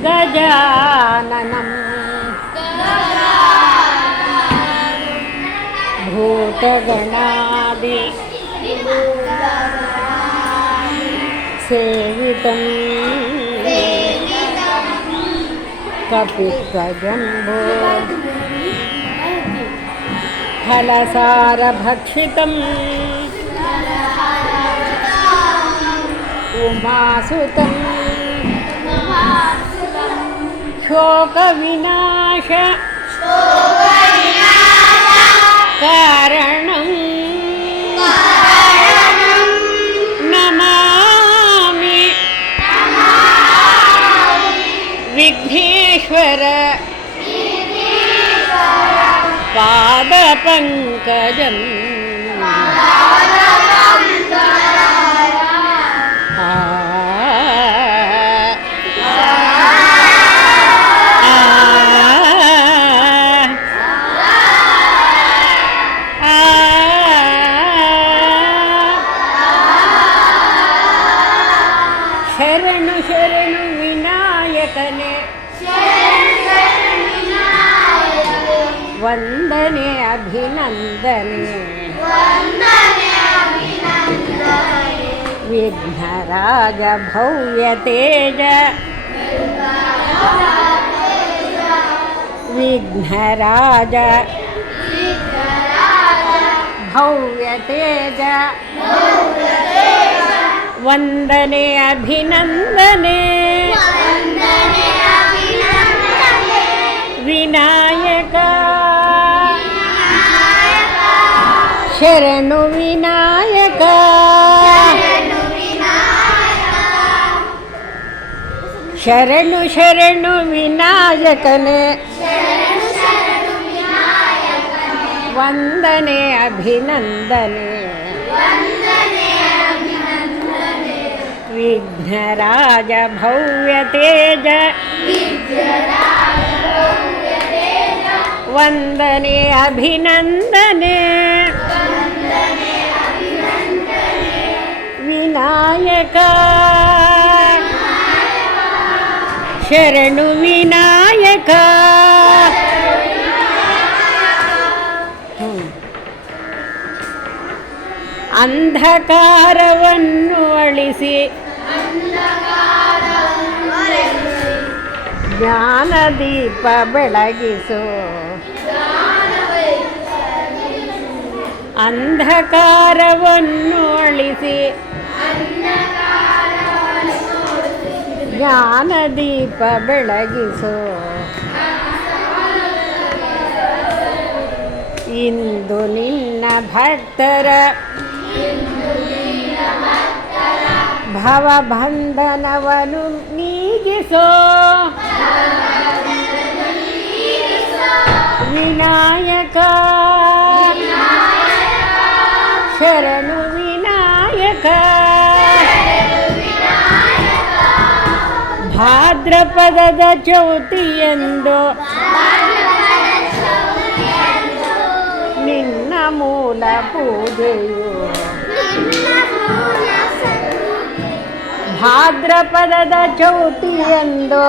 ಗಜಾನನಂ ಭೂತಗಣಾದಿ ಸೇವಿತಂ ಕಪಿತ್ವಜಂಬೋ ಫಲಸಾರಭಕ್ಷಿತಂ ಉಮಾಸುತಂ ಶೋಕವಿನಾಶ ಕಾರಣಂ ನಮಾಮಿ ವಿಘ್ನೇಶ್ವರ ಪಾದಪಂಕಜಂ ಶರಣು ಶರಣು ವಿನಾಯಕನೇ ವಂದನೆ ಅಭಿನಂದನೆ ವಿಘ್ನರಾಜ ಭವ್ಯ ತೇಜ ವಿಘ್ನರಾಜ ಭವ್ಯ ತೇಜ ವಂದನೆ ಅಭಿನಂದನೆ ವಿನಾಯಕ ಶರಣು ವಿನಾಯಕ ಶರಣು ಶರಣು ವಿನಾಯಕನೇ ವಂದನೆ ಅಭಿನಂದನೆ ವಿಘ್ನರಾಜ ಭವ್ಯ ತೇಜ ವಂದನೆ ಅಭಿನಂದನೆ ವಿನಾಯಕ ಶರಣು ವಿನಾಯಕ ಅಂಧಕಾರವನ್ನು ಅಳಿಸಿ ಜ್ಞಾನದೀಪ ಬೆಳಗಿಸು ಅಂಧಕಾರವನ್ನು ಅಳಿಸಿ ಜ್ಞಾನದೀಪ ಬೆಳಗಿಸು ಇಂದು ನಿನ್ನ ಭಕ್ತರ ಭವಬಂಧನವನ್ನು ನೀಗಿಸೋ ವಿನಾಯಕ ಶರಣು ವಿನಾಯಕ ಭಾದ್ರಪದದ ಚೌತಿಯಂದು ನಿನ್ನ ಮೂಲ ಪೂಜೆಯು ಭಾದ್ರಪದದ ಚೌತಿಯಂದು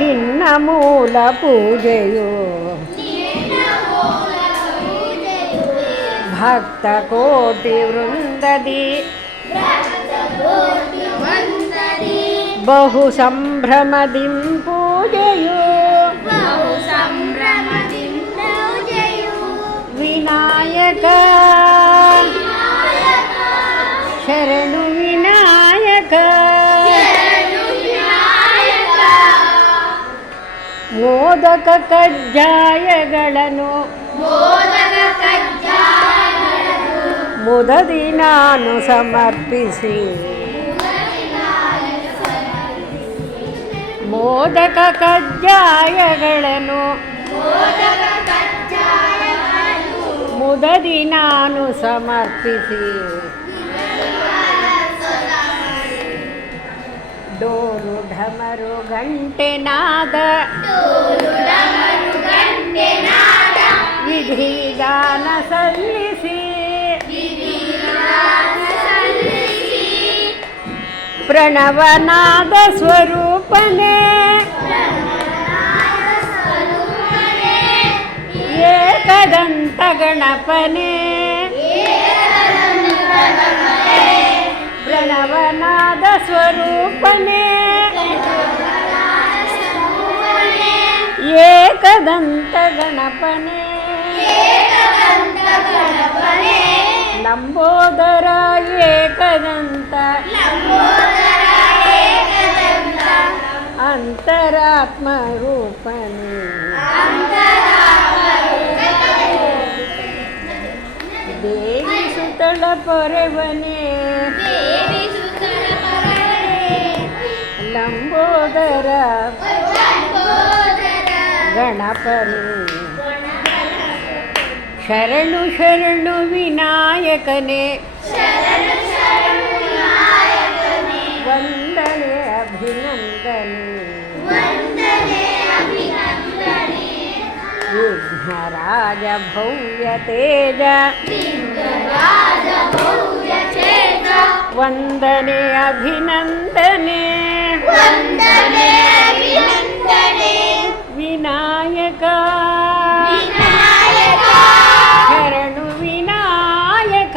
ನಿನ್ನ ಮೂಲ ಪೂಜೆಯು ಭಕ್ತ ಕೋಟಿ ವೃಂದದಿ ಬಹು ಸಂಭ್ರಮದಿಂ ಪೂಜೆಯು ವಿನಾಯಕ ಶರಣು ವಿನಾಯಕ ಮೋದಕ ಕಜ್ಜಾಯಗಳನ್ನು ಮುದದಿ ನಾನು ಸಮರ್ಪಿಸಿ ಮೋದಕ ಕಜ್ಜಾಯಗಳನ್ನು ಮುದದಿ ನಾನು ಸಮರ್ಪಿಸಿ ಡೋಲು ಢಮರು ಗಂಟೆ ನಾದ ವಿಧಿವಿಧಾನ ಸಲ್ಲಿಸಿ ಪ್ರಣವನಾದ ಸ್ವರೂಪನೇ ಏಕದಂತ ಗಣಪನೇ ಪ್ರಣವನಾದ ಸ್ವರೂಪನೇ ಏಕದಂತ ಗಣಪನೇ ಲಂಬೋದರ ಏಕದಂತ ಅಂತರಾತ್ಮ ರೂಪನೇ ದೇವಿ ಸುತಳ ಪೊರೆವನೇ ಲಂಬೋದರ ಗಣಪನೇ ಶರಣು ಶರಣು ವಿನಾಯಕನೇ ವಂದನೆ ಅಭಿನಂದನೆ ವಿಘ್ನರಾಜ ಭವ್ಯ ತೇಜ ವಂದನೆ ಅಭಿನಂದನೆ ವಿನಾಯಕ ಶರಣು ವಿನಾಯಕ